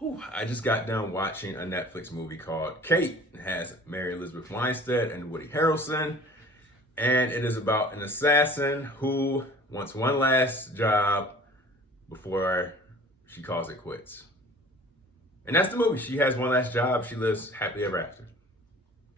Whew, I just got done watching a Netflix movie called Kate. It has Mary Elizabeth Winstead and Woody Harrelson. And it is about an assassin who wants one last job before she calls it quits. And that's the movie. She has one last job. She lives happily ever after.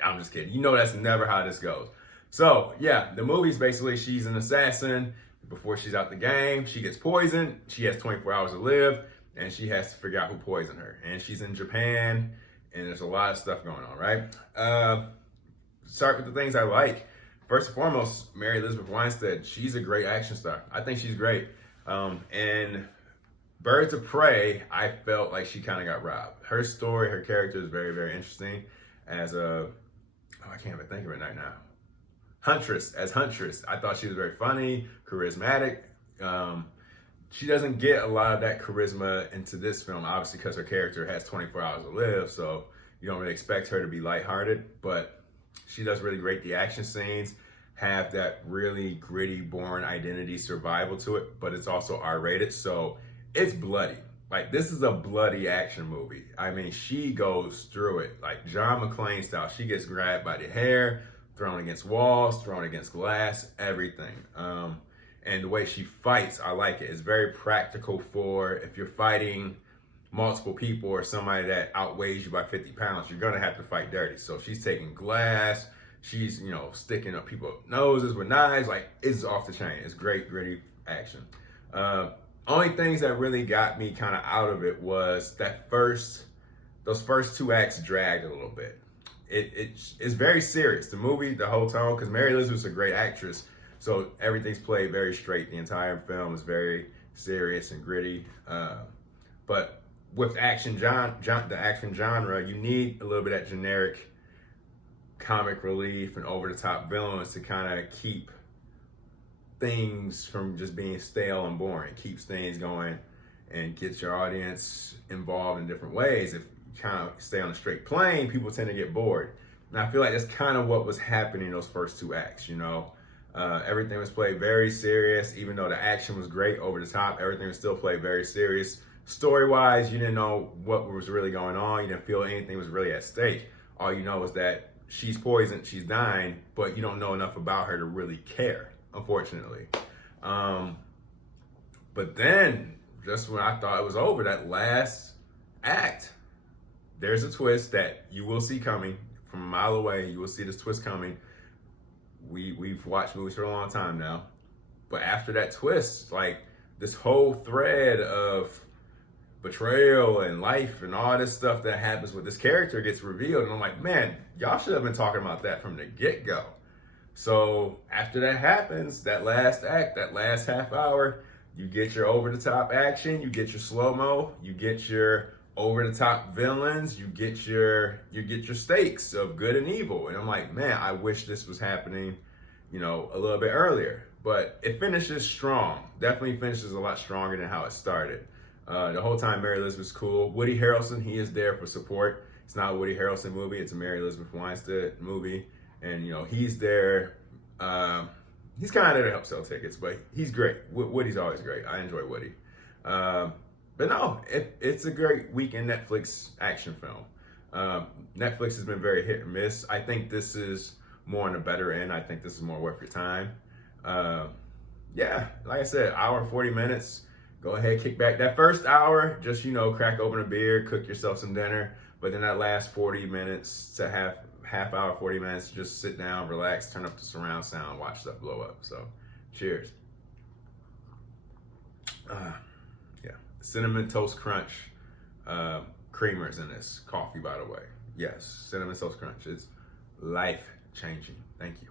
I'm just kidding. You know that's never how this goes. So, yeah, the movie's basically she's an assassin. Before she's out the game, she gets poisoned. She has 24 hours to live, and she has to figure out who poisoned her. And she's in Japan, and there's a lot of stuff going on, right? Start with the things I like. First and foremost, Mary Elizabeth Winstead. She's a great action star. I think she's great. And Birds of Prey, I felt like she kind of got robbed. Her story, her character is very, very interesting. I can't even think of it right now. Huntress, I thought she was very funny, charismatic. She doesn't get a lot of that charisma into this film, obviously, because her character has 24 hours to live, so you don't really expect her to be lighthearted, but she does really great. The action scenes have that really gritty, boring identity survival to it, but it's also R-rated, so it's bloody. Like, this is a bloody action movie. I mean, she goes through it, like John McClane style. She gets grabbed by the hair, thrown against walls, thrown against glass, everything. And the way she fights, I like it. It's very practical for if you're fighting multiple people or somebody that outweighs you by 50 pounds, you're gonna have to fight dirty. So she's taking glass, she's, sticking up people's noses with knives, like it's off the chain. It's great, gritty action. Only things that really got me kind of out of it was those first two acts dragged a little bit. It's very serious. The movie, the whole time, because Mary Elizabeth's a great actress, so everything's played very straight. The entire film is very serious and gritty. But with the action genre, you need a little bit of that generic comic relief and over-the-top villains to kind of keep things from just being stale and boring. Keeps things going and gets your audience involved in different ways. If kind of stay on a straight plane, people tend to get bored. And I feel like that's kind of what was happening in those first two acts, Everything was played very serious, even though the action was great, over the top, everything was still played very serious. Story-wise, you didn't know what was really going on. You didn't feel anything was really at stake. All you know is that she's poisoned, she's dying, but you don't know enough about her to really care, unfortunately. But then, just when I thought it was over, that last act, there's a twist that you will see coming from a mile away. You will see this twist coming. We've watched movies for a long time now. But after that twist, like this whole thread of betrayal and life and all this stuff that happens with this character gets revealed. And I'm like, man, y'all should have been talking about that from the get-go. So after that happens, that last act, that last half hour, you get your over-the-top action, you get your slow-mo, you get your over-the-top villains, you get your stakes of good and evil. And I'm like, man, I wish this was happening, a little bit earlier. But it finishes strong. Definitely finishes a lot stronger than how it started. The whole time Mary Elizabeth's cool. Woody Harrelson, he is there for support. It's not a Woody Harrelson movie, it's a Mary Elizabeth Winstead movie. And he's there. He's kind of there to help sell tickets, but he's great. Woody's always great. I enjoy Woody. But no, it's a great weekend Netflix action film. Netflix has been very hit or miss. I think this is more on the better end. I think this is more worth your time. Yeah, like I said, hour and 40 minutes. Go ahead, kick back. That first hour, just, crack open a beer, cook yourself some dinner. But then that last 40 minutes to half hour, 40 minutes, just sit down, relax, turn up the surround sound, watch stuff blow up. So, cheers. Yeah, Cinnamon Toast Crunch creamers in this coffee, by the way. Yes, Cinnamon Toast Crunch. It's life-changing. Thank you.